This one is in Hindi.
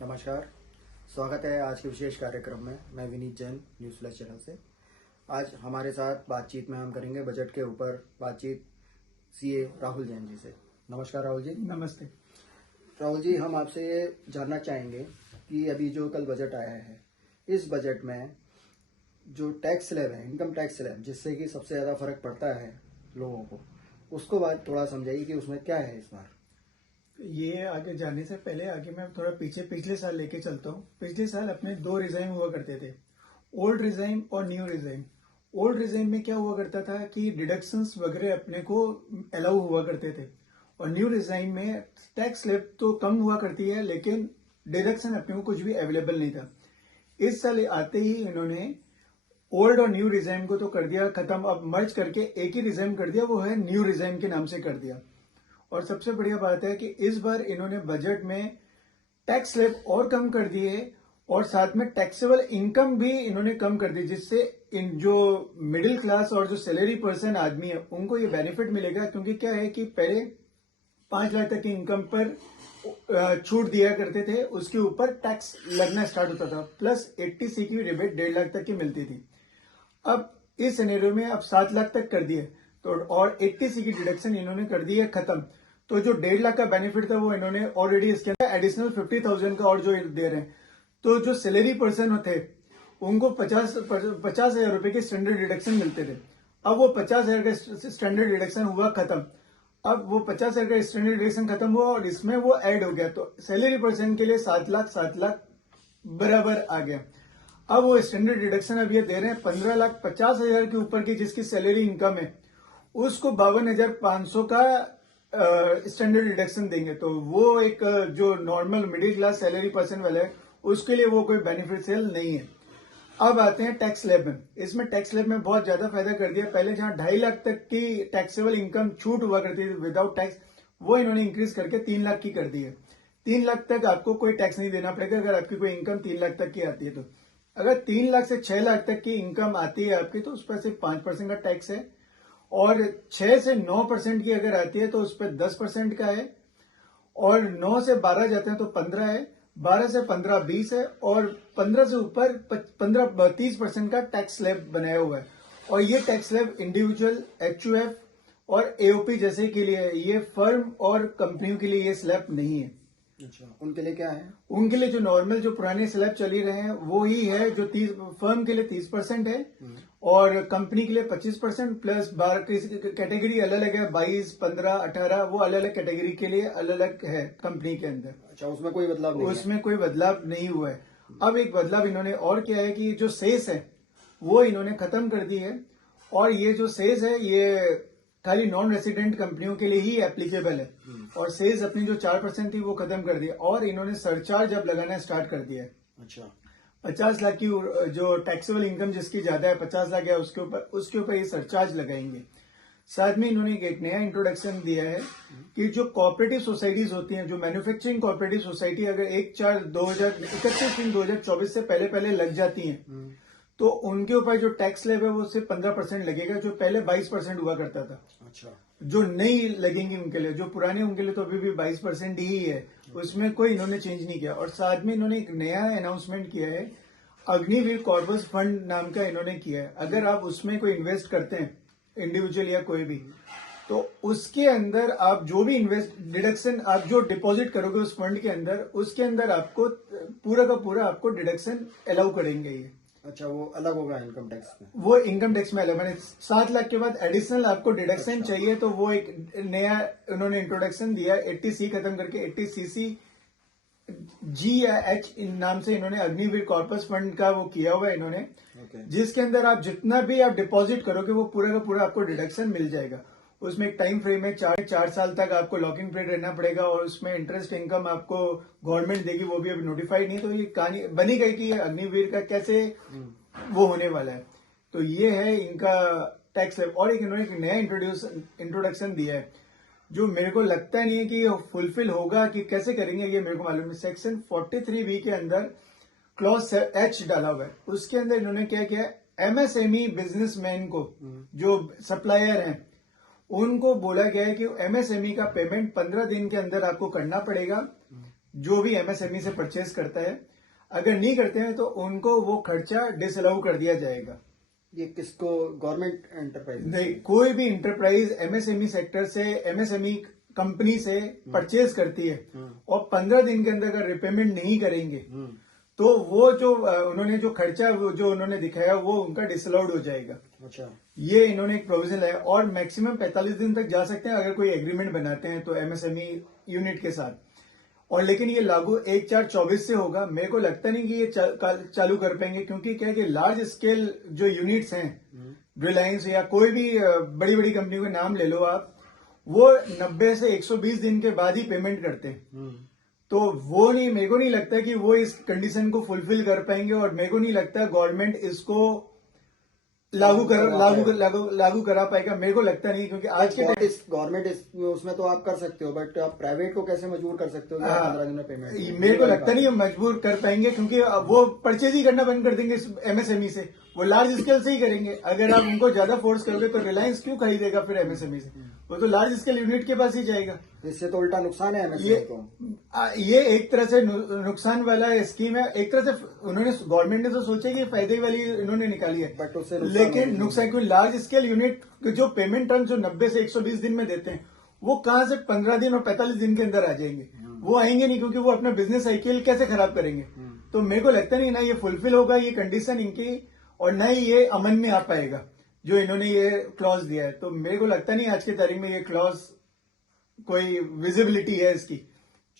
नमस्कार, स्वागत है आज के विशेष कार्यक्रम में। मैं Vineet Jain news flash channel से। आज हमारे साथ बातचीत में हम करेंगे बजट के ऊपर बातचीत सीए राहुल जैन जी से। नमस्कार राहुल जी। नमस्ते राहुल जी, हम आपसे ये जानना चाहेंगे कि अभी जो कल बजट आया है, इस बजट में जो टैक्स स्लैब है, इनकम टैक्स स्लैब, जिससे कि सबसे ज़्यादा फर्क पड़ता है लोगों को, उसको बात थोड़ा समझाइए कि उसमें क्या है इस बार। ये आगे जाने से पहले आगे मैं थोड़ा पिछले साल लेके चलता हूँ। पिछले साल अपने दो रिजाइम हुआ करते थे, ओल्ड रिजाइम और न्यू रिजाइम। ओल्ड रिजाइम में क्या हुआ करता था कि डिडक्शंस वगैरह अपने को अलाउ हुआ करते थे, और न्यू रिजाइम में टैक्स स्लैब तो कम हुआ करती है लेकिन डिडक्शन अपने को कुछ भी अवेलेबल नहीं था। इस साल आते ही इन्होंने ओल्ड और न्यू रिजाइम को तो कर दिया खत्म, अब मर्ज करके एक ही रिजाइम कर दिया, वो है न्यू रिजाइम के नाम से कर दिया। और सबसे बढ़िया बात है कि इस बार इन्होंने बजट में टैक्स स्लैब और कम कर दिए और साथ में टैक्सेबल इनकम भी इन्होंने कम कर दी, जिससे इन जो मिडिल क्लास और जो सैलरी पर्सन आदमी है उनको ये बेनिफिट मिलेगा। क्योंकि क्या है कि पहले 5 लाख तक की इनकम पर छूट दिया करते थे, उसके ऊपर टैक्स लगना स्टार्ट होता था, प्लस 80C की रिबेट 1.5 लाख तक की मिलती थी। अब इस सिनेरियो में अब 7 लाख तक कर दिए तो, और 80C की डिडक्शन इन्होंने कर दी है खत्म। तो जो 1.5 लाख का बेनिफिट था वो इन्होंने ऑलरेडी इसके अंदर एडिशनल 50,000 का और जो दे रहे हैं। तो जो सैलरी पर्सन थे उनको 50,000 रुपए के स्टैंडर्ड डिडक्शन मिलते थे। अब वो 50,000 का स्टैंडर्ड डिडक्शन हुआ खत्म। अब वो 50,000 का स्टैंडर्ड डिडक्शन खत्म हुआ और इसमें वो ऐड हो गया, तो सैलरी पर्सन के लिए 7 लाख बराबर आ गया। अब वो स्टैंडर्ड डिडक्शन अब ये दे रहे हैं 15,50,000 के ऊपर की जिसकी सैलरी इनकम है उसको 52,500 का स्टैंडर्ड डिडक्शन देंगे। तो वो एक जो normal middle class salary person वाले है उसके लिए वो कोई बेनिफिशियल नहीं है। अब आते हैं टैक्स स्लैब में। इसमें टैक्स स्लैब में बहुत ज्यादा फायदा कर दिया। पहले जहां 2.5 लाख तक की टैक्सेबल इनकम छूट हुआ करती थी विदाउट टैक्स, वो इन्होंने इंक्रीज करके 3 लाख की कर दी है। 3 लाख तक आपको कोई टैक्स नहीं देना पड़ेगा अगर आपकी कोई इनकम 3 लाख तक की आती है। तो अगर 3 लाख से 6 लाख तक की इनकम आती है आपकी तो उस पर सिर्फ 5% का टैक्स है, और 6 से 9% की अगर आती है तो उस पर 10% का है, और 9 से 12 जाते हैं तो 15 है, 12 से 15 20 है, और 15 से ऊपर 30% का टैक्स स्लैब बनाया हुआ है। और ये टैक्स स्लैब इंडिविजुअल, HUF और AOP जैसे के लिए है, ये फर्म और कंपनियों के लिए ये स्लैब नहीं है। अच्छा, उनके लिए क्या है? उनके उनके लिए जो नॉर्मल जो पुराने स्लैब चली रहे हैं वो ही है, जो 30 फर्म के लिए 30% है और कंपनी के लिए 25%, प्लस 12 कैटेगरी अलग अलग है, 22, 15, 18, वो अलग अलग कैटेगरी के लिए अलग अलग है कंपनी के अंदर। अच्छा, उसमें कोई बदलाव नहीं है? उसमें कोई बदलाव नहीं हुआ है। अब एक बदलाव इन्होंने और किया है कि जो सेस है वो इन्होंने खत्म कर दी है, और ये जो सेस है ये खाली नॉन रेसिडेंट कंपनियों के लिए ही एप्लीकेबल है, और सेस अपनी जो 4% थी वो खत्म कर दी, और इन्होंने सरचार्ज अब लगाना स्टार्ट कर दिया है। अच्छा, 50 लाख की जो टैक्सेबल इनकम जिसकी ज्यादा है, 50 लाख है, उसके ऊपर ये सरचार्ज लगाएंगे। साथ में इन्होंने एक नया इंट्रोडक्शन दिया है कि जो कोऑपरेटिव सोसाइटीज होती हैं, जो मैन्युफैक्चरिंग कोऑपरेटिव सोसाइटी अगर 1/4/2024 से पहले लग जाती हैं तो उनके ऊपर जो टैक्स स्लैब है वो सिर्फ 15% लगेगा, जो पहले 22% हुआ करता था। अच्छा, जो नई लगेंगी उनके लिए, जो पुराने उनके लिए तो अभी भी 22% ही है, उसमें कोई इन्होंने चेंज नहीं किया। और साथ में इन्होंने एक नया अनाउंसमेंट किया है, अग्निवीर कॉर्पस फंड नाम का इन्होंने किया है। अगर आप उसमें कोई इन्वेस्ट करते हैं, इंडिविजुअल या कोई भी, तो उसके अंदर आप जो भी डिडक्शन आप जो डिपॉजिट करोगे उस फंड के अंदर, उसके अंदर आपको पूरा का पूरा आपको डिडक्शन अलाउ करेंगे ये। अच्छा, वो अलग होगा इनकम टैक्स में? वो इनकम टैक्स में अलग, मैंने 7 लाख के बाद एडिशनल आपको डिडक्शन चाहिए तो वो एक नया उन्होंने इंट्रोडक्शन दिया, 80C खत्म करके 80CC G या H इन नाम से इन्होंने अग्निवीर कॉर्पस फंड का वो किया हुआ है इन्होंने, जिसके अंदर आप जितना भी आप डिपॉजिट करोगे वो पूरा का पूरा आपको डिडक्शन मिल जाएगा। उसमें एक टाइम फ्रेम है, 4 साल तक आपको लॉकिंग पीरियड रहना पड़ेगा, और उसमें इंटरेस्ट इनकम आपको गवर्नमेंट देगी, वो भी अभी नोटिफाइड नहीं। तो ये कहानी बनी गई कि अग्निवीर का कैसे वो होने वाला है। तो ये है इनका टैक्स स्लैब। और एक इन्होंने एक नया इंट्रोडक्शन दिया है जो मेरे को लगता नहीं है कि ये फुलफिल होगा, कि कैसे करेंगे ये मेरे को मालूम नहीं। सेक्शन 43B के अंदर क्लॉज H डाला हुआ है, उसके अंदर इन्होंने क्या किया, MSME बिजनेसमैन को, जो सप्लायर हैं, उनको बोला गया है कि MSME का पेमेंट 15 दिन के अंदर आपको करना पड़ेगा, जो भी एमएसएमई से परचेज करता है, अगर नहीं करते हैं तो उनको वो खर्चा डिसअलाउ कर दिया जाएगा। ये किसको, गवर्नमेंट एंटरप्राइज? नहीं, कोई भी इंटरप्राइज एमएसएमई सेक्टर से, एमएसएमई कंपनी से परचेज करती है और 15 दिन के अंदर अगर रिपेमेंट नहीं करेंगे तो वो जो उन्होंने जो खर्चा जो उन्होंने दिखाया वो उनका डिसअलाउड हो जाएगा। अच्छा, ये इन्होंने एक प्रोविजन लाया और मैक्सिमम 45 दिन तक जा सकते हैं अगर कोई एग्रीमेंट बनाते हैं तो एमएसएमई यूनिट के साथ। और लेकिन ये लागू 1/4/24 से होगा। मेरे को लगता नहीं कि ये चालू कर पाएंगे, क्योंकि क्या है कि लार्ज स्केल जो यूनिट्स हैं, रिलायंस या कोई भी बड़ी बड़ी कंपनी का नाम ले लो आप, वो 90 से 120 दिन के बाद ही पेमेंट करते हैं। तो वो नहीं, मेरे को नहीं लगता कि वो इस कंडीशन को फुलफिल कर पाएंगे और मेरे को नहीं लगता गवर्नमेंट इसको लागू करा पाएगा। मेरे को लगता नहीं, क्योंकि आज के गवर्नमेंट उसमें तो आप कर सकते हो, बट आप प्राइवेट को कैसे मजबूर कर सकते हो कि 15 दिन में पेमेंट? मेरे को लगता नहीं मजबूर कर पाएंगे, क्योंकि वो परचेज ही करना बंद कर देंगे एमएसएमई से। वो लार्ज स्केल से ही करेंगे। अगर आप उनको ज्यादा फोर्स करोगे तो रिलायंस क्यों खरीदेगा फिर एमएसएमई से? वो तो लार्ज स्केल यूनिट के पास ही जाएगा। इससे तो उल्टा नुकसान है एमएसएमई को। ये एक तरह से नुकसान वाला स्कीम है। एक तरह से उन्होंने, गवर्नमेंट ने तो सोचा कि फायदे वाली इन्होंने निकाली है, बट उससे लेकिन नुकसान क्यों? लार्ज स्केल यूनिट जो पेमेंट टर्म जो 90 से 120 दिन में देते हैं, वो कहां से 15 दिन और 45 दिन के अंदर आ जाएंगे? वो आएंगे नहीं, क्योंकि वो अपना बिजनेस साइकिल कैसे खराब करेंगे? तो मेरे को लगता नहीं ना ये फुलफिल होगा ये कंडीशन इनकी, और न ही ये अमन में आ पाएगा जो इन्होंने ये क्लॉज दिया है। तो मेरे को लगता नहीं आज की तारीख में ये क्लॉज कोई विजिबिलिटी है इसकी।